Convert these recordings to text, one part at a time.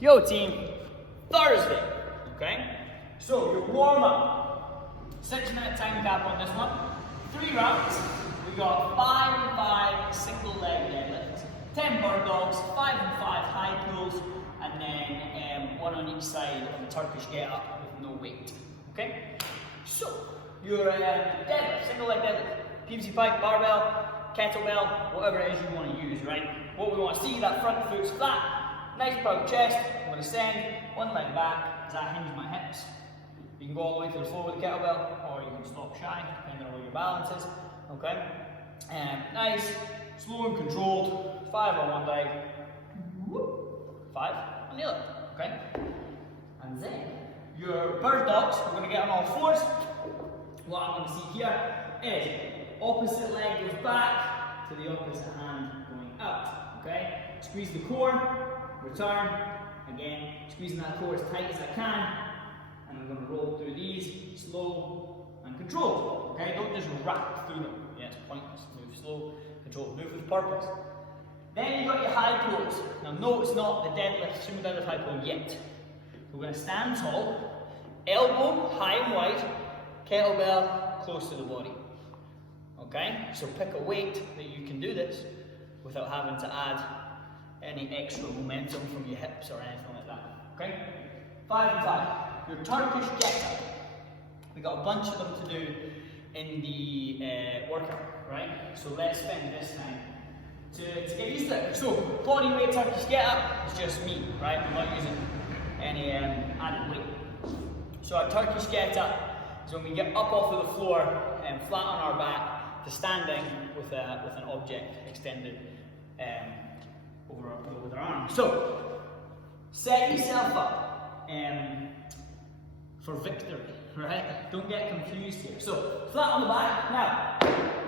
Yo team, Thursday, okay? So your warm up, 6-minute time cap on this one, 3 rounds. We got 5 and 5 single leg deadlifts, 10 bird dogs, 5 and 5 high pulls, and then 1 on each side of the Turkish get up with no weight, okay? So your deadlift, single leg deadlift, PVC pipe, barbell, kettlebell, whatever it is you want to use, right? What we want to see, that front foot's flat. Nice proud chest. I'm going to send one leg back as I hinge my hips. You can go all the way to the floor with the kettlebell, or you can stop shy, depending on where your balance is. Okay? Nice, slow and controlled. 5 on one leg, 5 on the other. Okay? And then your bird dogs, we're going to get on all fours. What I'm going to see here is opposite leg goes back to the opposite hand going out. Okay? Squeeze the core. Return, again, squeezing that core as tight as I can, and I'm going to roll through these, slow and controlled, okay? Don't just rack through them, yeah, it's pointless. Move slow, controlled, move with purpose. Then you've got your high pulls. Now note it's not the deadlift, sumo deadlift high pull yet. We're going to stand tall, elbow high and wide, kettlebell close to the body, okay? So pick a weight that you can do this without having to add any extra momentum from your hips or anything like that, okay? 5 and 5, your Turkish get-up. We got a bunch of them to do in the workout, right? So let's spend this time to get used to it. So, body weight Turkish get-up is just me, right? I'm not using any added weight. So our Turkish get-up is when we get up off of the floor and flat on our back to standing with an object extended over with our arms. So, set yourself up for victory, right? Don't get confused here. So, flat on the back. Now,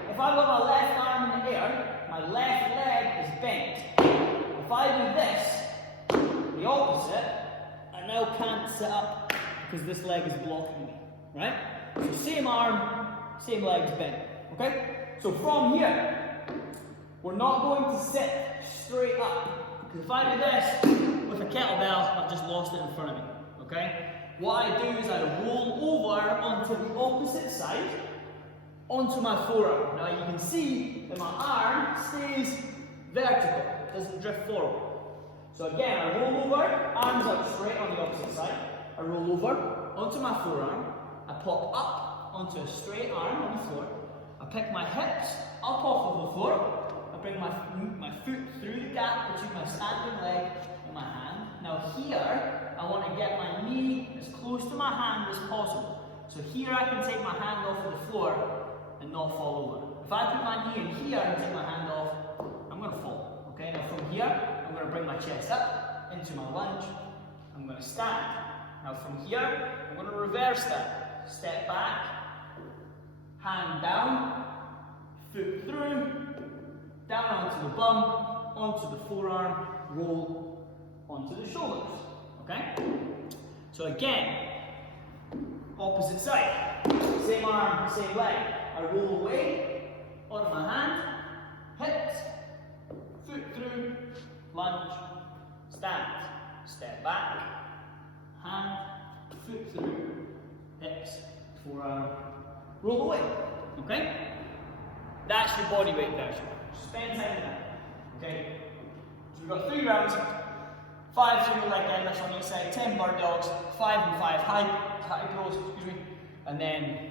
if I've got my left arm in the air, my left leg is bent. If I do this, the opposite, I now can't sit up because this leg is blocking me, right? So, same arm, same leg's bent, okay? So, from here, we're not going to sit straight up, because if I do this with a kettlebell, I've just lost it in front of me, okay? What I do is I roll over onto the opposite side, onto my forearm. Now you can see that my arm stays vertical, it doesn't drift forward. So again, I roll over, arms out straight on the opposite side, I roll over onto my forearm, I pop up onto a straight arm on the floor, I pick my hips up off of the floor, bring my foot through the gap between my standing leg and my hand. Now here, I want to get my knee as close to my hand as possible. So here I can take my hand off of the floor and not fall over. If I put my knee in here and take my hand off, I'm going to fall. Okay, now from here, I'm going to bring my chest up into my lunge. I'm going to stand. Now from here, I'm going to reverse that. Step back, hand down, foot through, down onto the bum, onto the forearm, roll onto the shoulders, okay? So again, opposite side, same arm, same leg. I roll away, onto my hand, hips, foot through, lunge, stand, step back, hand, foot through, hips, forearm, roll away, okay? That's your body weight version. Spend time with that. Okay? So we've got 3 rounds, 5 single leg deadlifts on each side, 10 bird dogs, 5 and 5 high pulls, excuse me, and then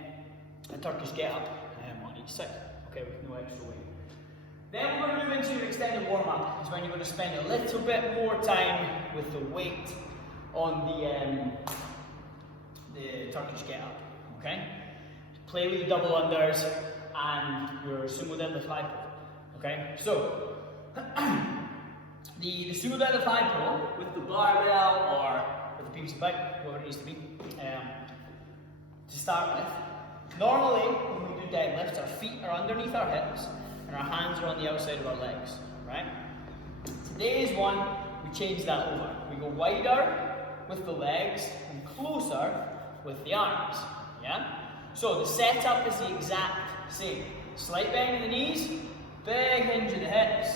a Turkish get up on each side. Okay, with no extra weight. Then we're going to move into your extended warm up. It's when you're going to spend a little bit more time with the weight on the Turkish get up. Okay? Play with the double unders and your sumo deadlift high pull. Okay, so the sumo deadlift high pull with the barbell or with the PVC pipe, whatever it needs to be, to start with. Normally, when we do deadlifts, our feet are underneath our hips and our hands are on the outside of our legs, right? Today's one, we change that over. We go wider with the legs and closer with the arms, yeah? So the setup is the exact same. Slight bend in the knees, big hinge in the hips.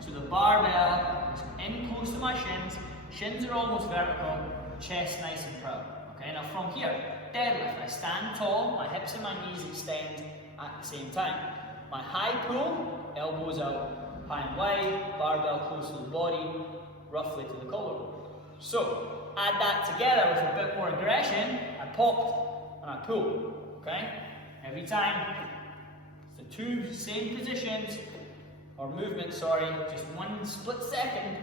So the barbell is in close to my shins, shins are almost vertical, chest nice and proud. Okay, now from here, deadlift. I stand tall, my hips and my knees extend at the same time. My high pull, elbows out high and wide, barbell close to the body, roughly to the collarbone. So, add that together with a bit more aggression, I popped and I pull. Okay? Every time, it's the two same positions, or movements, sorry, just one split second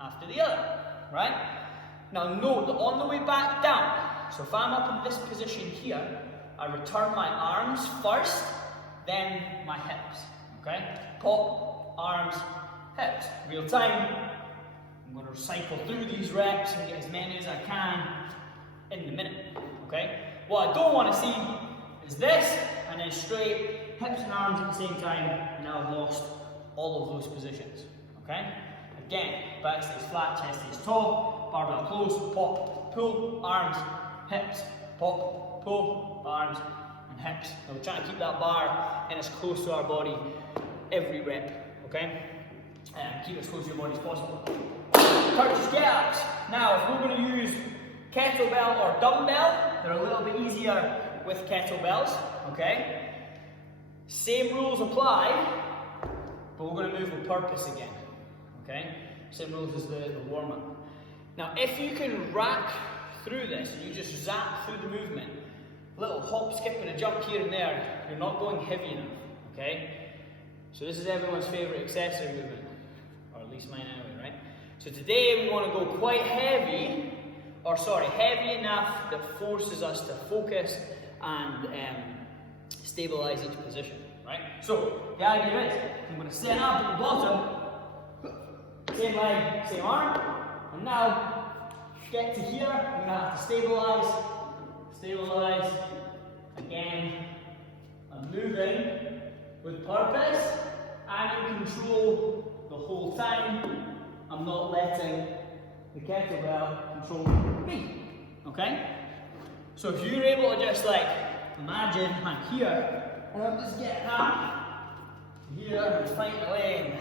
after the other. Right? Now note that on the way back down, so if I'm up in this position here, I return my arms first, then my hips. Okay? Pop, arms, hips. Real time. I'm going to cycle through these reps and get as many as I can in the minute. Okay? What I don't want to see is this, and then straight hips and arms at the same time, and now I've lost all of those positions. Okay? Again, back stays flat, chest stays tall, barbell close, pop, pull, arms, hips, pop, pull, arms, and hips. Now we're trying to keep that bar in as close to our body every rep, okay? And keep it as close to your body as possible. Turkish get-ups. Now, if we're going to use kettlebell or dumbbell, they're a little bit easier with kettlebells, okay? Same rules apply, but we're going to move with purpose again. Okay? Same rules as the warm-up. Now, if you can rack through this and you just zap through the movement, little hop, skip, and a jump here and there, you're not going heavy enough. Okay? So this is everyone's favourite accessory movement, or at least mine anyway, right? So today we want to go quite heavy, heavy enough that forces us to focus and stabilise each position, right? So the idea is, I'm going to set up at the bottom. Same leg, same arm, and now get to here, I'm going to have to stabilise, again, I'm moving with purpose, and in control the whole time, I'm not letting the kettlebell control me, okay? So if you're able to just like, imagine I'm here, and I'm just getting up, here, and fighting away, and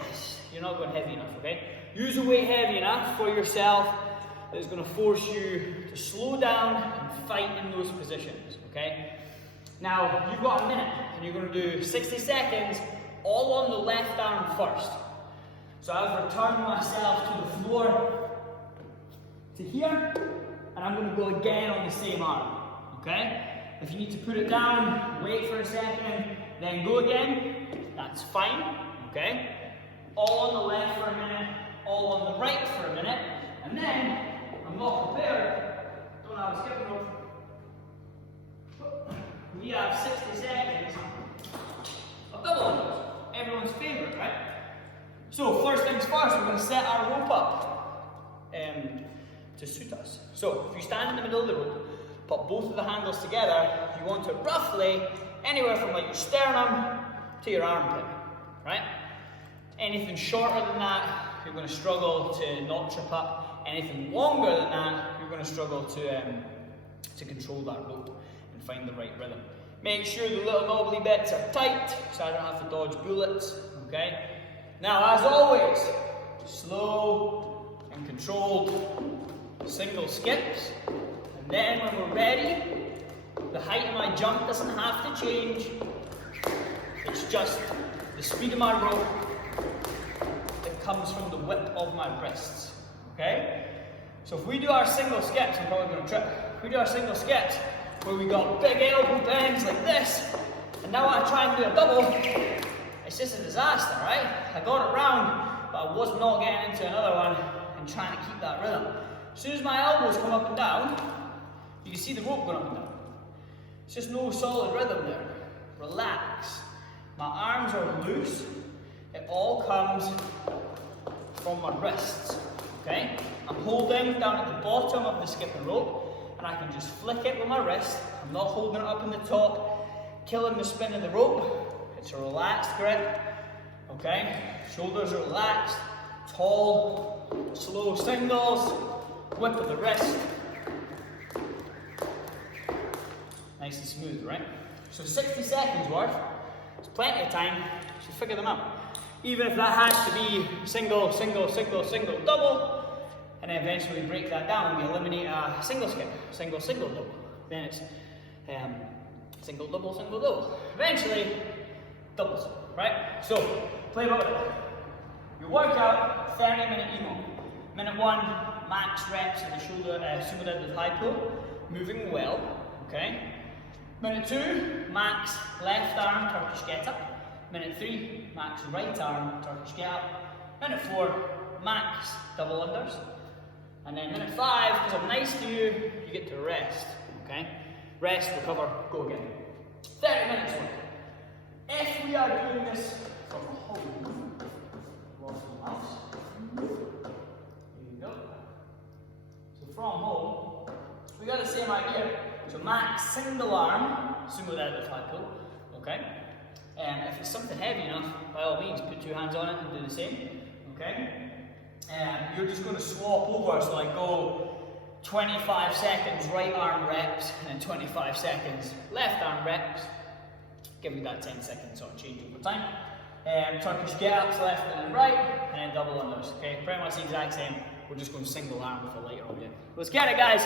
you're not going heavy enough, okay? Use a weight heavy enough for yourself that is going to force you to slow down and fight in those positions, okay? Now, you've got a minute, and you're going to do 60 seconds, all on the left arm first. So I've returned myself to the floor, to here, and I'm going to go again on the same arm, okay? If you need to put it down, wait for a second, then go again, that's fine, okay? All on the left for a minute, all on the right for a minute, and then I'm not prepared, don't have a skipping rope. We have 60 seconds of double unders, everyone's favourite, right? So first things first, we're going to set our rope up to suit us. So if you stand in the middle of the rope, put both of the handles together, you want it roughly anywhere from like your sternum to your armpit, right? Anything shorter than that, you're going to struggle to not trip up. Anything longer than that, you're going to struggle to control that rope and find the right rhythm. Make sure the little knobbly bits are tight, so I don't have to dodge bullets, okay? Now, as always, slow and controlled single skips. And then when we're ready, the height of my jump doesn't have to change. It's just the speed of my rope that comes from the width of my wrists, okay? So if we do our single skips, I'm probably going to trip. If we do our single skips, where we got big elbow bends like this, and now I try and do a double, it's just a disaster, right? I got it round, but I was not getting into another one and trying to keep that rhythm. As soon as my elbows come up and down, you can see the rope going up and down. It's just no solid rhythm there. Relax. My arms are loose. It all comes from my wrists, okay? I'm holding down at the bottom of the skipping rope, and I can just flick it with my wrist. I'm not holding it up in the top, killing the spin of the rope. It's a relaxed grip, okay? Shoulders are relaxed, tall, slow singles, whip of the wrist. Nice and smooth, right? So 60 seconds worth, it's plenty of time to figure them out. Even if that has to be single, single, single, single, double, and then eventually we break that down and we eliminate a single skip, single, double. Then it's single, double. Eventually, doubles, right? So, play about it. Your workout, 30-minute EMO. Minute 1, max reps in the shoulder, super deadlift high pull, moving well, okay? Minute 2, max left arm Turkish get up. Minute 3, max right arm Turkish get up. Minute 4, max double unders. And then minute 5, because I'm nice to you, you get to rest, okay? Rest, recover, go again. 30 minutes work. If we are doing this from home, lost the mouse. There you go. So from home, we got the same idea. So max single arm, single deadlift high pull, okay? If it's something heavy enough, by all means, put 2 hands on it and do the same, okay? You're just going to swap over, so I go 25 seconds right arm reps, and then 25 seconds left arm reps. Give me that 10-second sort of change over time. Turkish get-ups left and then right, and then double unders. Okay, pretty much the exact same. We're just going single arm with a lighter on it. Let's get it, guys.